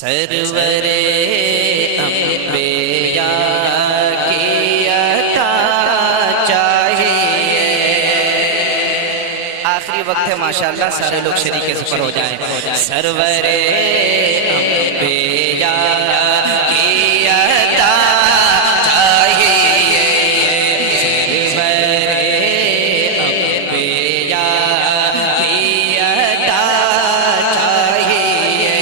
सरवरे अंबिया की अता चाहिए। आखिरी वक्त है माशाअल्लाह, सारे लोग शरीके सफर हो जाएं। सरवरे अंबिया की अता चाहिए, सरवरे अंबिया की अता चाहिए,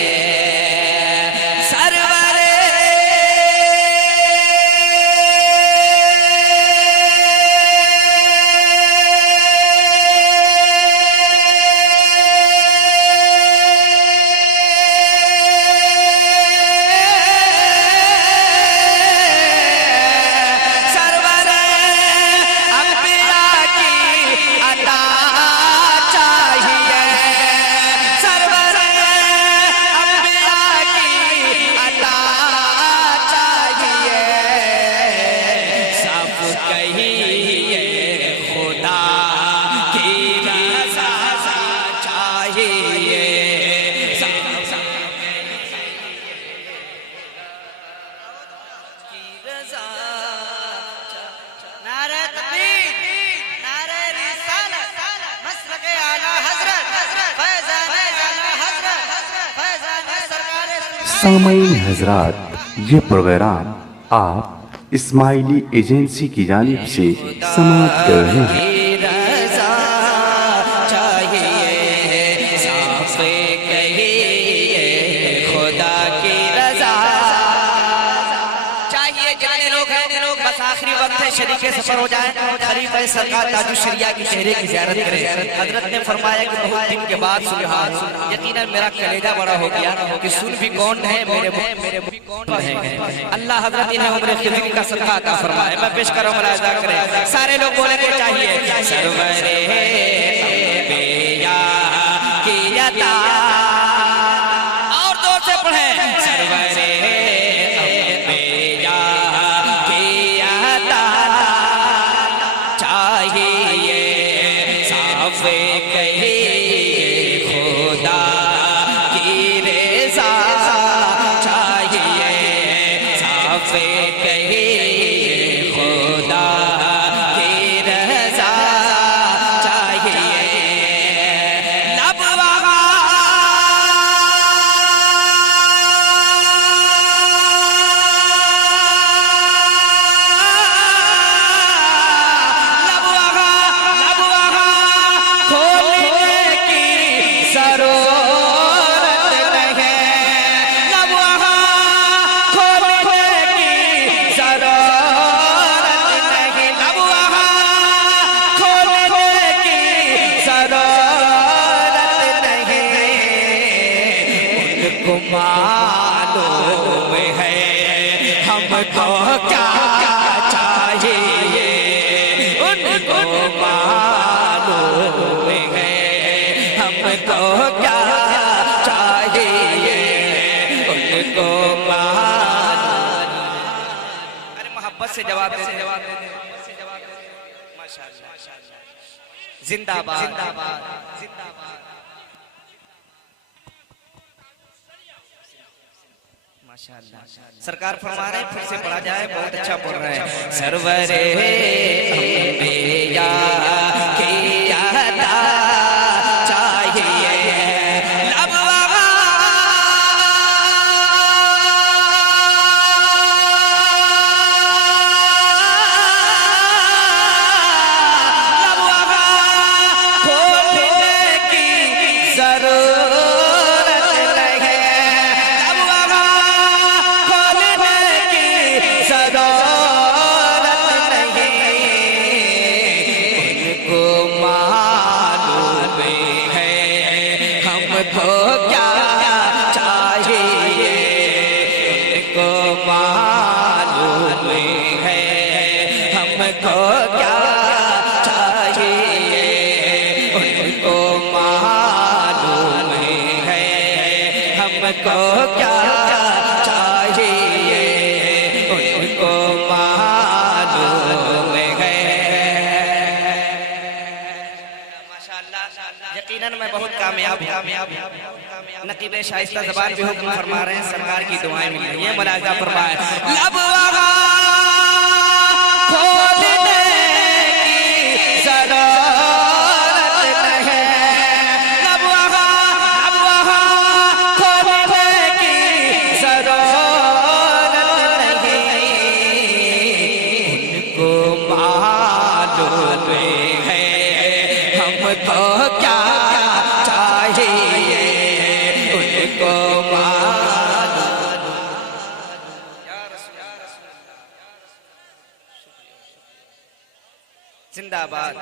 सरवरे सामईन हजरात, ये प्रोग्राम आप इस्माइली एजेंसी की जानिब से समाप्त कर रहे हैं। आखिरी वक्त है, शरीके सफर हो जाए, खलीफा सरकार ताजुल शरिया की चेहरे की ज़ियारत करें। हजरत ने फरमाया कि बहुत दिन के बाद सुबहान, यकीनन मेरा कलेजा बड़ा हो गया कि सुन भी कौन है, मेरे भी कौन है। अल्लाह हजरत इन्हें उम्र खिज़र का सदका अता फरमाए। मैं पेश करूं, मुलाहिज़ा करें, सारे लोग बोलेंगे चाहिए सरवरे अंबिया की अता, और जोर से पढ़ें सरवरे मालूम है हमको क्या चाहिए, उनको मालूम है हमको क्या चाहिए, उनको मालूम। अरे मोहब्बत से जवाब दे, माशाअल्लाह, जिंदाबाद जिंदाबाद जिंदाबाद। सरकार फरमा रहे, फिर से पढ़ा जाए, बहुत अच्छा पढ़ रहे हैं। सरवरे अंबिया की अता चाहिए, हमको क्या चाहिए, उनको मालूम है। माशाअल्लाह, यकीनन मैं बहुत कामयाब नकीब शाइस्ता ज़बान भी हुक्म फरमा रहे हैं, सरकार की दुआएं मिल रही हैं। मुलाहिजा फरमाए लब वहाँ खोलने की ज़रूरत नहीं, लब वहाँ खोलने की ज़रूरत नहीं, उनको मालूम है हमको क्या चाहिए, उनको जिंदाबाद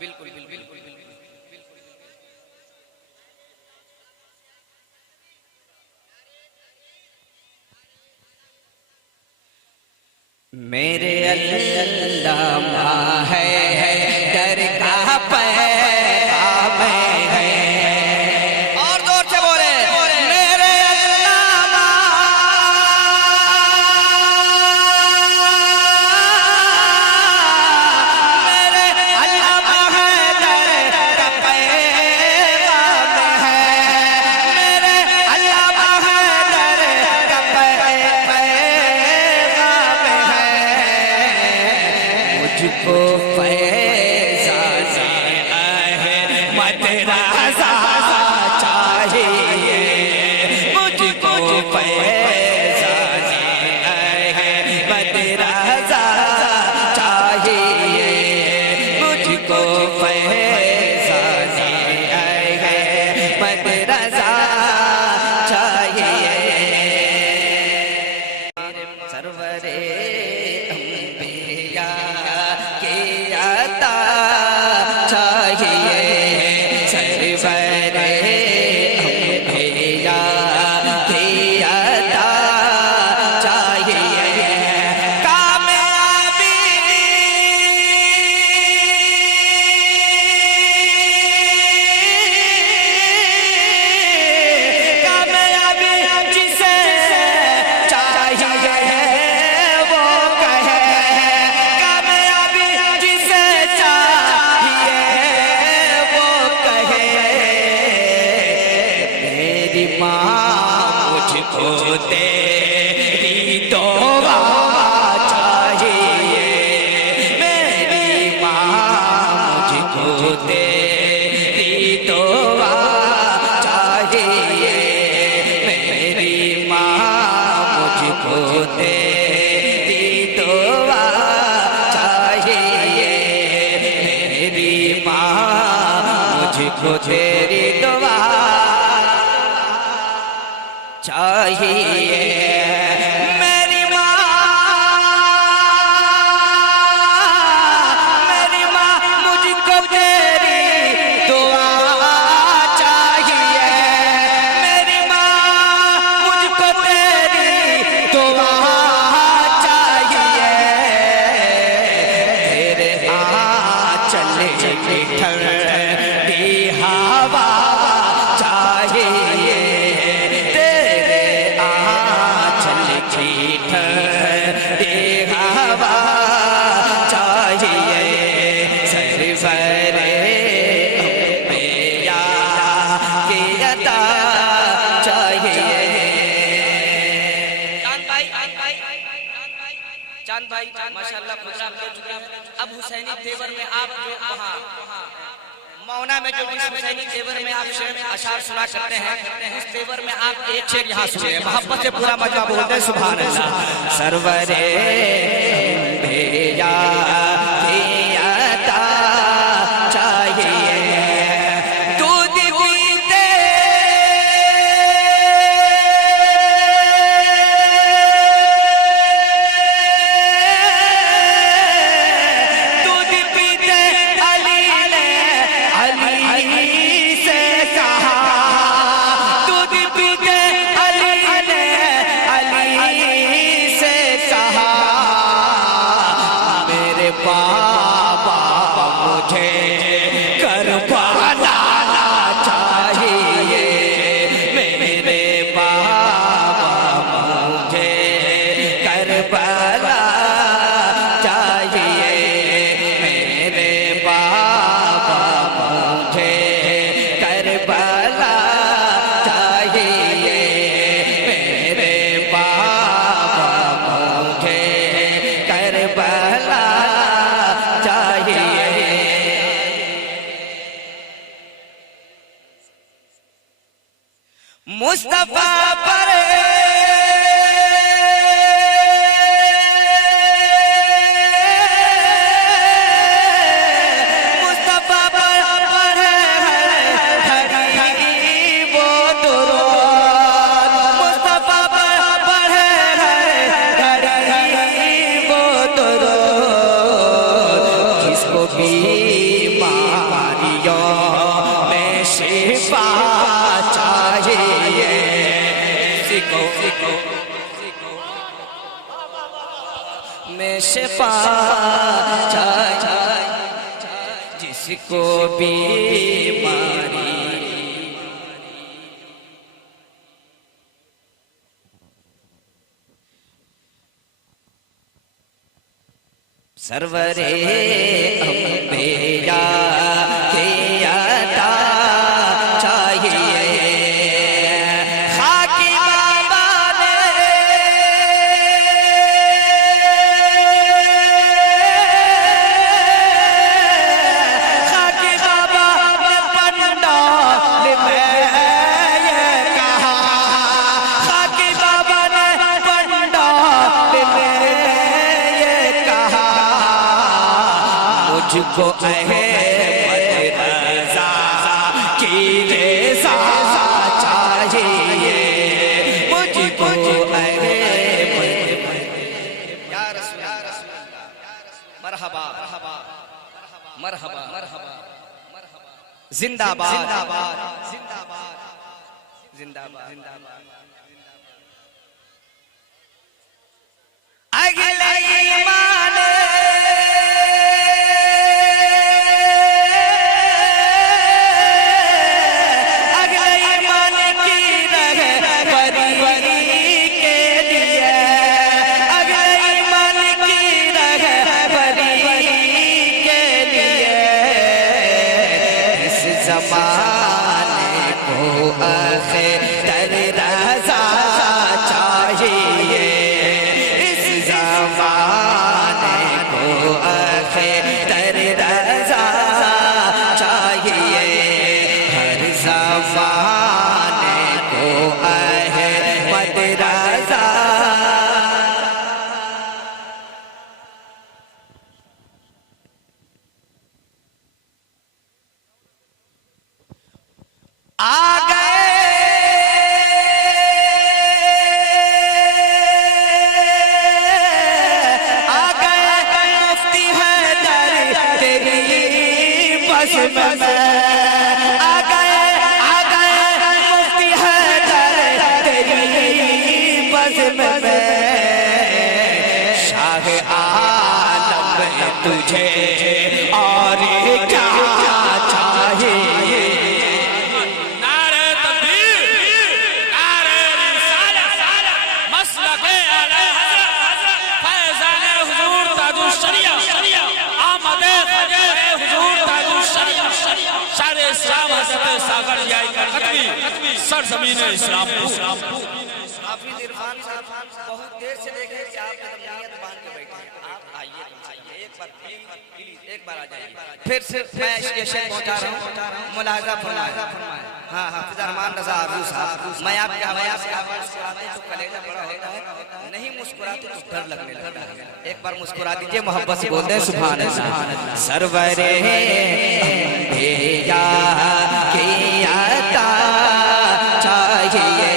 बिल्कुल बिल्कुल। मेरे अल्लाह है दरगाह पैगाम है, और जोर से बोले मेरे अल्लाह है दरगाह पैगाम है, मेरे अल्लाह है दरगाह पैगाम है, मुझको फैज़ान अहमद रज़ा चाहिए, मुझको फैज़ान अहमद रज़ा चाहिए, मुझको फैज़ान अहमद रज़ा चाहिए। सरवरे अंबिया के अता चाहिए, सरवरे अंबिया के अता चाहिए, कामयाबी कामयाबी जिसे चाहिए वो कहे, कामयाबी जिसे चाहिए वो कहे, मेरी माँ मुझको तेरी दुआ चाहिए, मेरी माँ मुझको तेरी दुआ चाहिए, मेरी माँ मुझको तेरी दुआ चाहिए, मेरी माँ मुझको तेरी दुआ चाहिए, मेरी माँ मुझको तेरी दुआ चाहिए, मेरी माँ मुझको तेरी दुआ चाहिए, तेरे आंचल में ठंडी हवा चाहिए, तेरे आंचल की ठंडी हवा चाहिए, सरवरे अंबिया की अता चाहिए। चांद भाई माशाल्लाह खुदा ले चुके हैं। अब हुसैनी तेवर में आप जो वहाँ मौना में जो जिस हुसैनी तेवर में आप शेर अशार सुना करते हैं, उस तेवर में आप एक शेर यहाँ सुनिए, मोहब्बत से पूरा मजमा बोलते हैं सुभान अल्लाह। सरवरे अंबिया की अता चाहिए, दूध पीते दूध पीते अली ने अली से कहा, दूध पीते अली ने अली से कहा, मेरे मुस्तफा पर मुस्तफा पर पढ़े हरी वो दुरूद, मुस्तफा पर पढ़े हरी वो दुरूद, जिसको बीमारियों में शिफा चाहिए, सीखो में शिफा चाहिए, जिसको बीमारी सरवरे अंबिया के अता चाहिए, खाकी बाबा ने खाकी बाबा ने पंडाल में ये कहा, खाकी बाबा ने पंडाल में ये कहा, मुझको अहमद रज़ा की रज़ा चाहिए, मुझको अहमद या रसूल मरहबा मरहबा मरहबा जिंदाबाद जिंदाबाद जिंदाबाद जिंदाबाद अगले ईमान ज़माने को अख़तर रज़ा चाहिए, इस ज़माने को अख़तर रज़ा चाहिए, हर ज़माने को अहमद रज़ा। आ गए मुफ्ती हैदर तेरी बस में, आ गए मुफ्ती हैदर तेरी बस में, शाह आलम तुझे और क्या चाहिए, सरजमीन इस्लाम। हाफिज इरफान साहब बहुत देर से देख रहे हैं कि आप नियत बांध के बैठे हैं, आप आइए एक बार प्लीज एक बार आ जाइए, फिर से मैं ये शेर पहुंचा रहा हूं, मुलाहिजा फरमाएं। हाँ हाफिज अरमान रजा आरज़ू साहब, मैं आपके हवाले से आप मुस्कुराते तो कलेजा बड़ा होता है, नहीं मुस्कुराते तो डर लगने लगता है, एक बार मुस्कुरा दीजिए, मोहब्बत से बोलते हैं सुभान अल्लाह। सरवरे अंबिया की अता चाहिए,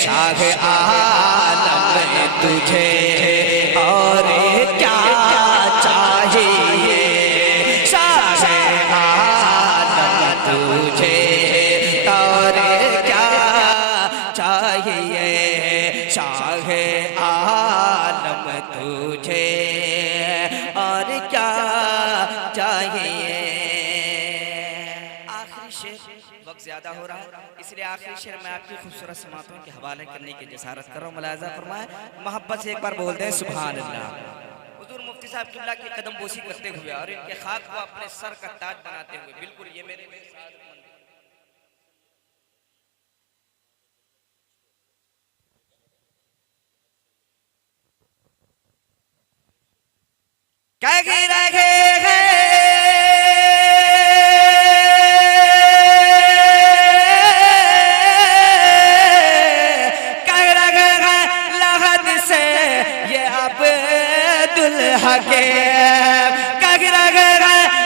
शाह आलम तुझे और क्या चाहिए, शाह आलम तुझे और क्या चाहिए, शाह आलम तुझे और क्या चाहिए। आखिरी शेर, वक्त ज्यादा हो रहा है। इसलिए आखिरी शेर में आपकी खूबसूरत समातों के हवाले करने की जसारत कर रहा हूँ। मुलाजा फरमाए, मोहब्बत से एक बार बोल दें सुभान अल्लाह। हुजूर मुफ्ती साहब किबला की कदम बोसी करते हुए और इनके खाक को अपने सर का ताज बनाते हुए, बिल्कुल ये मेरे क्या रखे के कगरा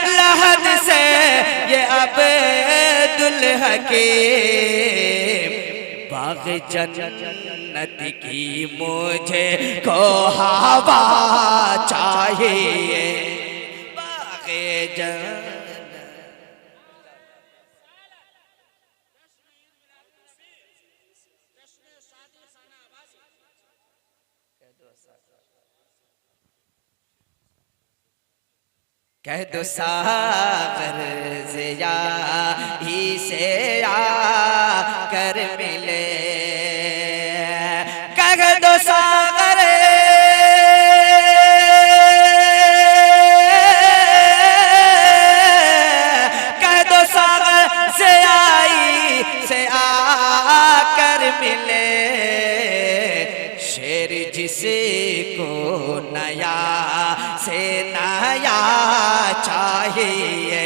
लहद से ये अब दुल्हा के बाग जन्नत की मुझे को हवा चाहिए। बाग जन्नत कह दो सागर जिया ही से आकर मिले, कह दो सागर कह दो सागर से आई से आकर मिले। शेर जिसे को नया से नया चाहिए।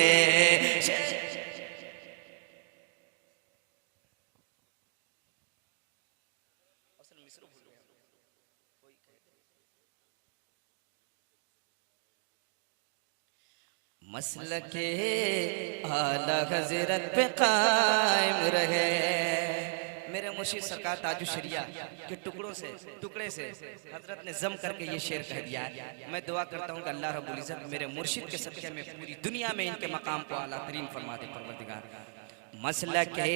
मसलके आला हज़रत पे कायम रहे। मेरे मुर्शिद सरकार ताजु शरिया के टुकड़े से हजरत ने जम करके ये शेर कह दिया है। मैं दुआ करता हूँ कि अल्लाह रब्बुल इज़्ज़त मेरे मुर्शिद के सदक़े में पूरी दुनिया में इनके मकाम को आला तरीन फरमा दे परवरदिगार। मसलके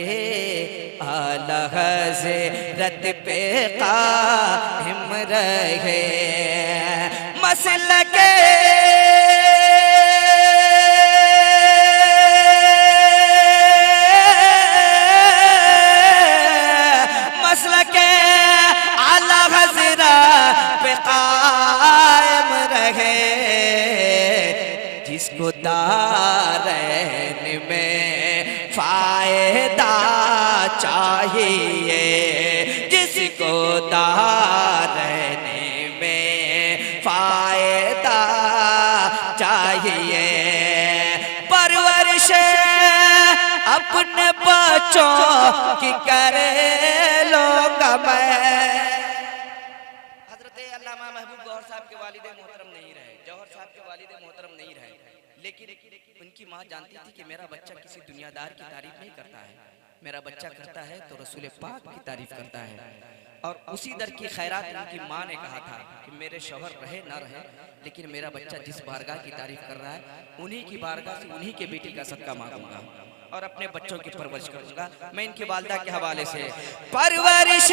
आला हज़रत पे कायम रहे, मसलके जिसको दारैन में फायदा चाहिए, जिसको दारैन में फायदा चाहिए। परवरिश अपने बच्चों की करे लोगा मैं। हजरत अल्लामा महबूब गौहर साहब के वालिद मोहतरम नहीं रहे, जौहर साहब के वालिद मोहतरम नहीं रहे, लेकिन उनकी माँ जानती थी कि मेरा बच्चा किसी दुनियादार की तारीफ नहीं करता है, मेरा बच्चा करता है तो रसूल पाक की तारीफ करता है। और उसी दर की खैरात उनकी माँ ने कहा था कि मेरे शौहर रहे ना रहे, लेकिन मेरा बच्चा जिस बारगाह की तारीफ कर रहा है उन्हीं की बारगाह से उन्हीं के बेटी का सदका मांगूंगा और अपने बच्चों की परवरिश करूंगा। मैं इनकी वालिदा के हवाले से परवरिश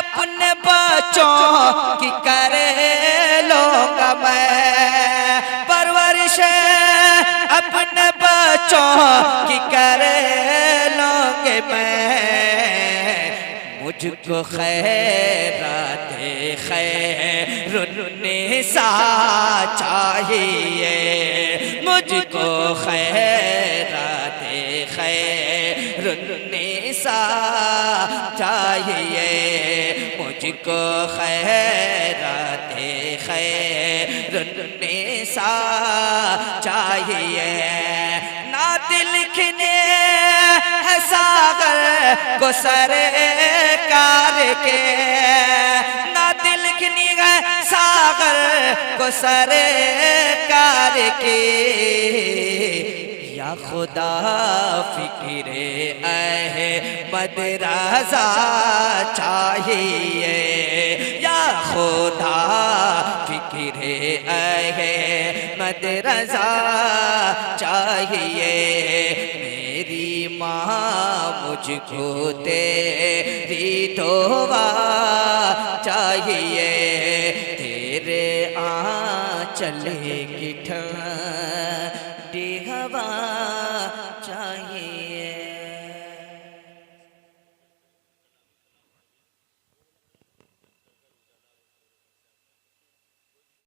अपने बच्चों की करे लूंगा मैं, परवरिश अपने बच्चों की करे लूंगे मैं। मुझको खैराते खैरुन्निसा चाहिए, मुझको खैराते खैरुन्निसा चाहिए, मुझको खैराते खैरुन्निसा चाहिए। नात लिखने है सागर को सरकार के, नात लिखनी है सागर को सरकार के। या खुदा फिक्रे अहमद रज़ा चाहिए, या खुदा फिक्रे अहमद रज़ा चाहिए। मेरी माँ मुझको तेरी दुआ चाहिए, तेरे आंचल की ठंडी हवा चाहिए।